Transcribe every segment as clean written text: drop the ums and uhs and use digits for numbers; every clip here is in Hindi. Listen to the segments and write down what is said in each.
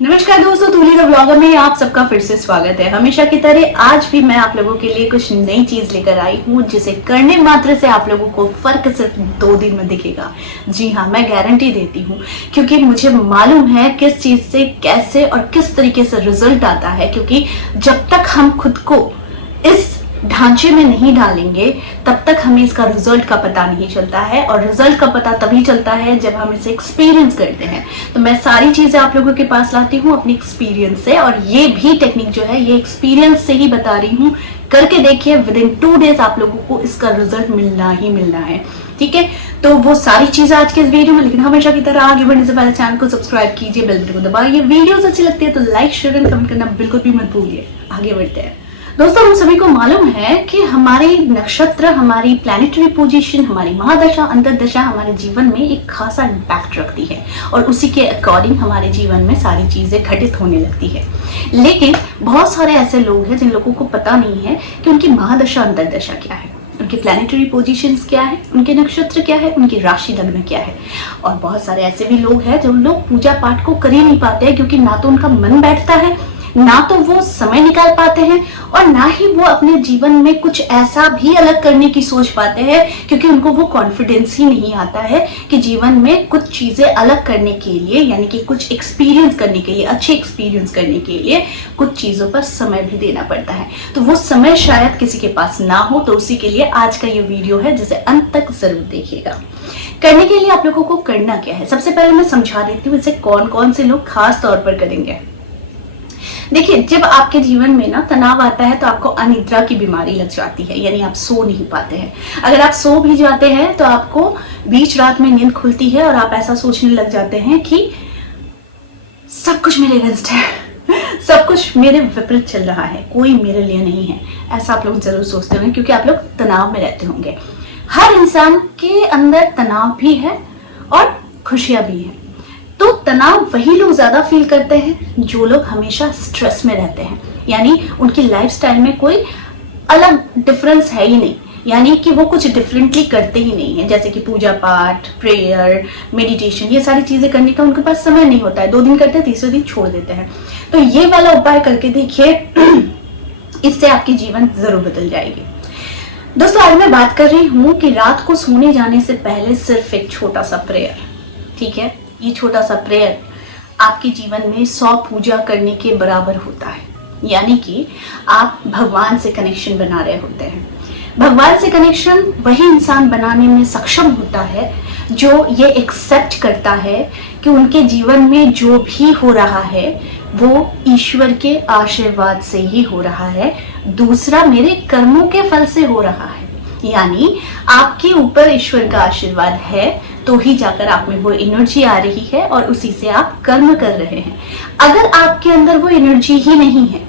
नमस्कार दोस्तों, तुली द ब्लॉगर में आप सबका फिर से स्वागत है। हमेशा की तरह आज भी मैं आप लोगों के लिए कुछ नई चीज लेकर आई हूँ, जिसे करने मात्र से आप लोगों को फर्क सिर्फ 2 दिन में दिखेगा। जी हाँ, मैं गारंटी देती हूँ, क्योंकि मुझे मालूम है किस चीज से कैसे और किस तरीके से रिजल्ट आता है। क्योंकि जब तक हम खुद को इस ढांचे में नहीं डालेंगे तब तक हमें इसका रिजल्ट का पता नहीं चलता है, और रिजल्ट का पता तभी चलता है जब हम इसे एक्सपीरियंस करते हैं। तो मैं सारी चीजें आप लोगों के पास लाती हूँ अपनी एक्सपीरियंस से, और ये भी टेक्निक जो है ये एक्सपीरियंस से ही बता रही हूँ। करके देखिए, विद इन 2 डेज आप लोगों को इसका रिजल्ट मिलना ही मिलना है। ठीक है, तो वो सारी चीजें आज के इस वीडियो में। लेकिन हमेशा की तरह आगे बढ़ने से पहले चैनल को सब्सक्राइब कीजिए, बेल बटन को दबाइए। वीडियोस अच्छी लगती है तो लाइक शेयर एंड कमेंट करना बिल्कुल भी मत भूलिए। आगे बढ़ते हैं दोस्तों। हम सभी को मालूम है कि हमारे नक्षत्र, हमारी प्लैनेटरी पोजीशन, हमारी महादशा अंतर्दशा हमारे जीवन में एक खासा इम्पैक्ट रखती है, और उसी के अकॉर्डिंग हमारे जीवन में सारी चीजें घटित होने लगती है। लेकिन बहुत सारे ऐसे लोग हैं जिन लोगों को पता नहीं है कि उनकी महादशा अंतर्दशा क्या है, उनकी प्लैनेटरी पोजीशंस क्या है, उनके नक्षत्र क्या है, उनकी राशि लग्न क्या है। और बहुत सारे ऐसे भी लोग हैं जो लोग पूजा पाठ को कर ही नहीं पाते हैं, क्योंकि ना तो उनका मन बैठता है, ना तो वो समय निकाल पाते हैं, और ना ही वो अपने जीवन में कुछ ऐसा भी अलग करने की सोच पाते हैं, क्योंकि उनको वो कॉन्फिडेंस ही नहीं आता है कि जीवन में कुछ चीजें अलग करने के लिए, यानी कि कुछ एक्सपीरियंस करने के लिए, अच्छे एक्सपीरियंस करने के लिए कुछ चीजों पर समय भी देना पड़ता है। तो वो समय शायद किसी के पास ना हो, तो उसी के लिए आज का ये वीडियो है, जिसे अंत तक जरूर देखिएगा। करने के लिए आप लोगों को करना क्या है, सबसे पहले मैं समझा देती हूँ इसे कौन कौन से लोग खास तौर पर करेंगे। देखिए, जब आपके जीवन में ना तनाव आता है तो आपको अनिद्रा की बीमारी लग जाती है, यानी आप सो नहीं पाते हैं। अगर आप सो भी जाते हैं तो आपको बीच रात में नींद खुलती है और आप ऐसा सोचने लग जाते हैं कि सब कुछ मेरे अगेंस्ट है, सब कुछ मेरे विपरीत चल रहा है, कोई मेरे लिए नहीं है। ऐसा आप लोग जरूर सोचते होंगे, क्योंकि आप लोग तनाव में रहते होंगे। हर इंसान के अंदर तनाव भी है और खुशियां भी है। तो तनाव वही लोग ज्यादा फील करते हैं जो लोग हमेशा स्ट्रेस में रहते हैं, यानी उनकी लाइफस्टाइल में कोई अलग डिफरेंस है ही नहीं, यानी कि वो कुछ डिफरेंटली करते ही नहीं है। जैसे कि पूजा पाठ, प्रेयर, मेडिटेशन, ये सारी चीजें करने का उनके पास समय नहीं होता है। 2 दिन करते हैं, तीसरे दिन छोड़ देते हैं। तो ये वाला उपाय करके देखिए, इससे आपकी जीवन जरूर बदल जाएगी। दोस्तों, आज मैं बात कर रही हूँ कि रात को सोने जाने से पहले सिर्फ एक छोटा सा प्रेयर। ठीक है, ये छोटा सा प्रेयर आपके जीवन में 100 पूजा करने के बराबर होता है। यानी कि आप भगवान से कनेक्शन बना रहे होते हैं। भगवान से कनेक्शन वही इंसान बनाने में सक्षम होता है जो ये एक्सेप्ट करता है कि उनके जीवन में जो भी हो रहा है वो ईश्वर के आशीर्वाद से ही हो रहा है, दूसरा मेरे कर्मों के फल से हो रहा है। यानी आपके ऊपर ईश्वर का आशीर्वाद है तो ही जाकर आप में वो एनर्जी आ रही है, और उसी से आप कर्म कर रहे हैं। अगर आपके अंदर वो एनर्जी ही नहीं है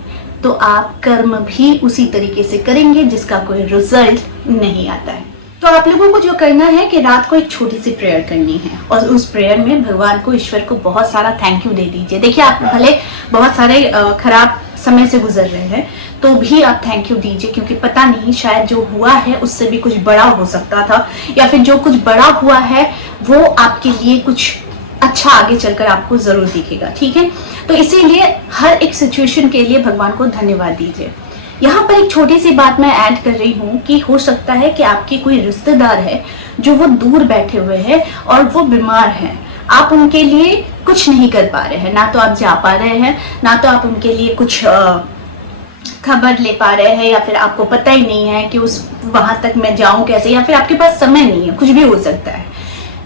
तो आप कर्म भी उसी तरीके से करेंगे जिसका कोई रिजल्ट नहीं आता है। तो आप लोगों को जो करना है कि रात को एक छोटी सी प्रेयर करनी है, और उस प्रेयर में भगवान को, ईश्वर को बहुत सारा थैंक यू दे दीजिए। देखिए, आप भले बहुत सारे खराब समय से गुजर रहे हैं तो भी आप थैंक यू दीजिए, क्योंकि पता नहीं, शायद जो हुआ है उससे भी कुछ बड़ा हो सकता था, या फिर जो कुछ बड़ा हुआ है वो आपके लिए कुछ अच्छा आगे चलकर आपको जरूर दिखेगा। ठीक है, तो इसीलिए हर एक सिचुएशन के लिए भगवान को धन्यवाद दीजिए। यहाँ पर एक छोटी सी बात मैं ऐड कर रही हूँ कि हो सकता है कि आपके कोई रिश्तेदार है जो वो दूर बैठे हुए हैं और वो बीमार हैं। आप उनके लिए कुछ नहीं कर पा रहे हैं, ना तो आप जा पा रहे हैं, ना तो आप उनके लिए कुछ खबर ले पा रहे हैं, या फिर आपको पता ही नहीं है कि उस वहां तक मैं जाऊं कैसे, या फिर आपके पास समय नहीं है, कुछ भी हो सकता है।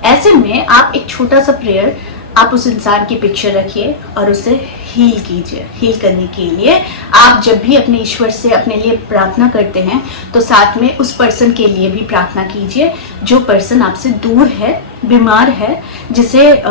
ऐसे में आप एक छोटा सा प्रेयर, आप उस इंसान की पिक्चर रखिए और उसे हील कीजिए। हील करने के लिए आप जब भी अपने ईश्वर से अपने लिए प्रार्थना करते हैं तो साथ में उस पर्सन के लिए भी प्रार्थना कीजिए जो पर्सन आपसे दूर है, बीमार है, जिसे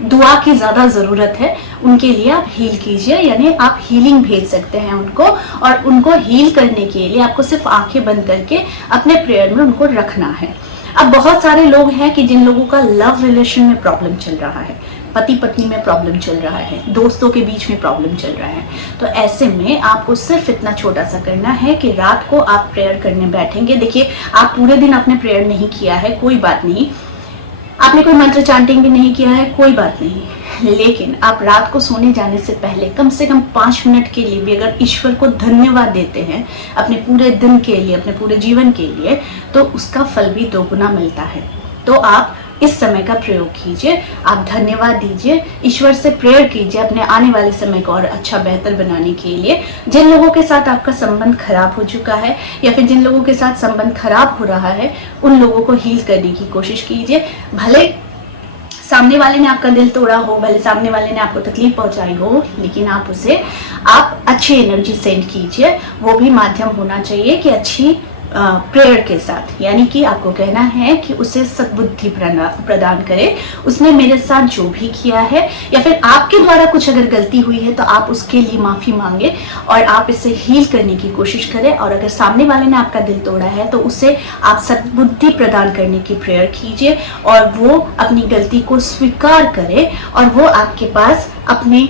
दुआ की ज्यादा जरूरत है, उनके लिए आप हील कीजिए। यानी आप हीलिंग भेज सकते हैं उनको, और उनको हील करने के लिए आपको सिर्फ आंखें बंद करके अपने प्रेयर में उनको रखना है। अब बहुत सारे लोग हैं कि जिन लोगों का लव रिलेशन में प्रॉब्लम चल रहा है, पति पत्नी में प्रॉब्लम चल रहा है, दोस्तों के बीच में प्रॉब्लम चल रहा है, तो ऐसे में आपको सिर्फ इतना छोटा सा करना है कि रात को आप प्रेयर करने बैठेंगे। देखिए, आप पूरे दिन आपने प्रेयर नहीं किया है, कोई बात नहीं, आपने कोई मंत्र चांटिंग भी नहीं किया है, कोई बात नहीं, लेकिन आप रात को सोने जाने से पहले कम से कम 5 मिनट के लिए भी अगर ईश्वर को धन्यवाद देते हैं अपने पूरे दिन के लिए, अपने पूरे जीवन के लिए, तो उसका फल भी 2 गुना मिलता है। तो आप इस समय का प्रयोग कीजिए, आप धन्यवाद दीजिए, ईश्वर से प्रेयर कीजिए अपने आने वाले समय को और अच्छा बेहतर बनाने के लिए। जिन लोगों के साथ आपका संबंध खराब हो चुका है या फिर जिन लोगों के साथ संबंध खराब हो रहा है, उन लोगों को हील करने की कोशिश कीजिए। भले सामने वाले ने आपका दिल तोड़ा हो, भले सामने वाले ने आपको तकलीफ पहुंचाई हो, लेकिन आप अच्छी एनर्जी सेंड कीजिए। वो भी माध्यम होना चाहिए कि अच्छी प्रेयर के साथ, यानी कि आपको कहना है कि उसे सद्बुद्धि प्रदान करे। उसने मेरे साथ जो भी किया है या फिर आपके द्वारा कुछ अगर गलती हुई है तो आप उसके लिए माफी मांगे और आप इसे हील करने की कोशिश करें। और अगर सामने वाले ने आपका दिल तोड़ा है तो उसे आप सद्बुद्धि प्रदान करने की प्रेयर कीजिए और वो अपनी गलती को स्वीकार करे और वो आपके पास अपने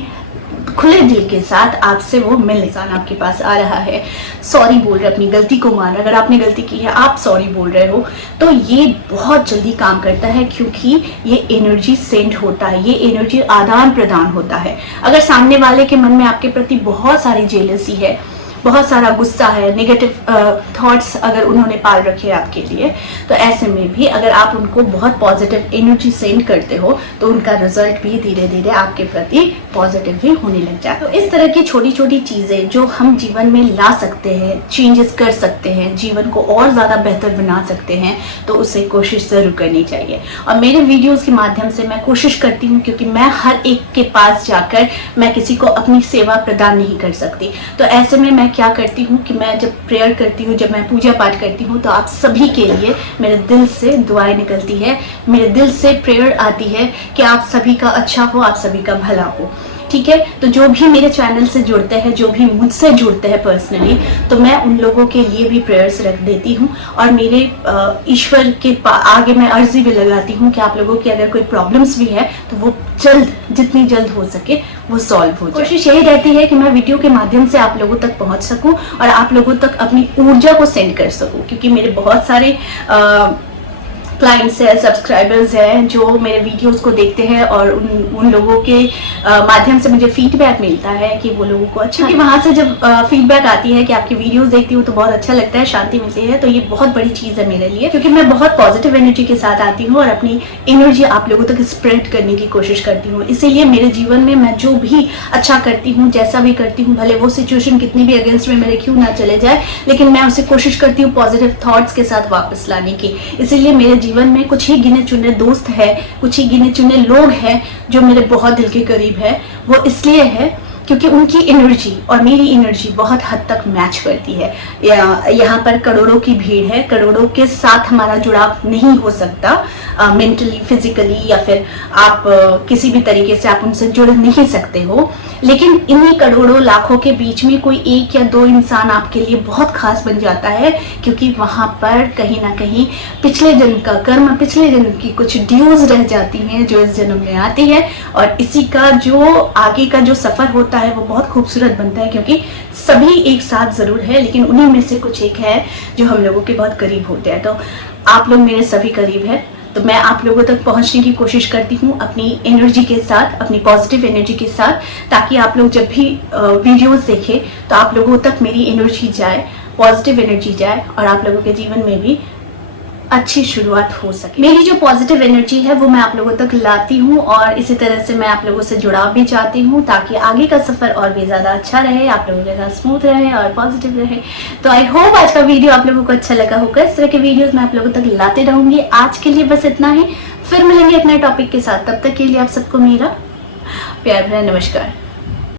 खुले दिल के साथ आपसे वो मिलने आपके पास आ रहा है, सॉरी बोल रहे, अपनी गलती को मान रहे। अगर आपने गलती की है, आप सॉरी बोल रहे हो, तो ये बहुत जल्दी काम करता है क्योंकि ये एनर्जी सेंड होता है, ये एनर्जी आदान प्रदान होता है। अगर सामने वाले के मन में आपके प्रति बहुत सारी जेलसी है, बहुत सारा गुस्सा है, नेगेटिव थॉट्स अगर उन्होंने पाल रखे हैं आपके लिए, तो ऐसे में भी अगर आप उनको बहुत पॉजिटिव एनर्जी सेंड करते हो तो उनका रिजल्ट भी धीरे धीरे आपके प्रति पॉजिटिव भी होने लग जाए। तो इस तरह की छोटी छोटी चीजें जो हम जीवन में ला सकते हैं, चेंजेस कर सकते हैं, जीवन को और ज्यादा बेहतर बना सकते हैं, तो उसे कोशिश जरूर करनी चाहिए। और मेरे वीडियोस के माध्यम से मैं कोशिश करती हूँ, क्योंकि मैं हर एक के पास जाकर मैं किसी को अपनी सेवा प्रदान नहीं कर सकती, तो ऐसे में मैं क्या करती हूँ कि मैं जब प्रेयर करती हूँ, जब मैं पूजा पाठ करती हूँ, तो आप सभी के लिए मेरे दिल से दुआएं निकलती है, मेरे दिल से प्रेयर आती है कि आप सभी का अच्छा हो, आप सभी का भला हो। ठीक है, तो जो भी मेरे चैनल से जुड़ते हैं, जो भी मुझसे जुड़ते हैं पर्सनली, तो मैं उन लोगों के लिए भी प्रेयर्स रख देती हूँ और मेरे ईश्वर के आगे मैं अर्जी भी लगाती हूँ कि आप लोगों की अगर कोई प्रॉब्लम्स भी है तो वो जल्द, जितनी जल्द हो सके वो सॉल्व हो जाए। कोशिश यही रहती है कि मैं वीडियो के माध्यम से आप लोगों तक पहुंच सकूं और आप लोगों तक अपनी ऊर्जा को सेंड कर सकूं, क्योंकि मेरे बहुत सारे क्लाइंट्स है, सब्सक्राइबर्स हैं जो मेरे वीडियोस को देखते हैं और उन लोगों के माध्यम से मुझे फीडबैक मिलता है कि वो लोगों को अच्छा, क्योंकि वहाँ से जब फीडबैक आती है कि आपकी वीडियोस देखती हूँ तो बहुत अच्छा लगता है, शांति मिलती है, तो ये बहुत बड़ी चीज़ है मेरे लिए, क्योंकि मैं बहुत पॉजिटिव एनर्जी के साथ आती हूँ और अपनी एनर्जी आप लोगों तक स्प्रेड करने की कोशिश करती हूँ। इसीलिए मेरे जीवन में मैं जो भी अच्छा करती हूँ, जैसा भी करती हूँ, भले वो सिचुएशन कितनी भी अगेंस्ट में मेरे क्यों ना चले जाए, लेकिन मैं उसे कोशिश करती हूँ पॉजिटिव थॉट्स के साथ वापस लाने की। इसीलिए मेरे जीवन में कुछ ही गिने चुने दोस्त है, कुछ ही गिने चुने लोग हैं जो मेरे बहुत दिल के करीब है। वो इसलिए है क्योंकि उनकी एनर्जी और मेरी एनर्जी बहुत हद तक मैच करती है। यहाँ पर करोड़ों की भीड़ है, करोड़ों के साथ हमारा जुड़ाव नहीं हो सकता मेंटली, फिजिकली, या फिर आप किसी भी तरीके से आप उनसे जुड़ नहीं सकते हो, लेकिन इन्हीं करोड़ों लाखों के बीच में कोई एक या दो इंसान आपके लिए बहुत खास बन जाता है, क्योंकि वहां पर कहीं ना कहीं पिछले जन्म का कर्म, पिछले जन्म की कुछ ड्यूज रह जाती हैं जो इस जन्म में आती है, और इसी का जो आगे का जो सफर होता है वो बहुत खूबसूरत बनता है, क्योंकि सभी एक साथ जरूर है लेकिन उन्हीं में से कुछ एक है जो हम लोगों के बहुत करीब होते हैं। तो आप लोग मेरे सभी करीब है, तो मैं आप लोगों तक पहुंचने की कोशिश करती हूँ अपनी एनर्जी के साथ, अपनी पॉजिटिव एनर्जी के साथ, ताकि आप लोग जब भी वीडियोस देखें तो आप लोगों तक मेरी एनर्जी जाए, पॉजिटिव एनर्जी जाए और आप लोगों के जीवन में भी अच्छी शुरुआत हो सके। मेरी जो पॉजिटिव एनर्जी है वो मैं आप लोगों तक लाती हूँ और इसी तरह से मैं आप लोगों से जुड़ाव भी चाहती हूँ, ताकि आगे का सफर और भी ज्यादा अच्छा रहे, आप लोगों के साथ स्मूथ रहे और पॉजिटिव रहे। तो आई होप आज का वीडियो आप लोगों को अच्छा लगा होगा। इस तरह के वीडियोस मैं आप लोगों तक लाते रहूंगी। आज के लिए बस इतना ही, फिर मिलेंगे एक नए टॉपिक के साथ। तब तक के लिए आप सबको मेरा प्यार भरा नमस्कार।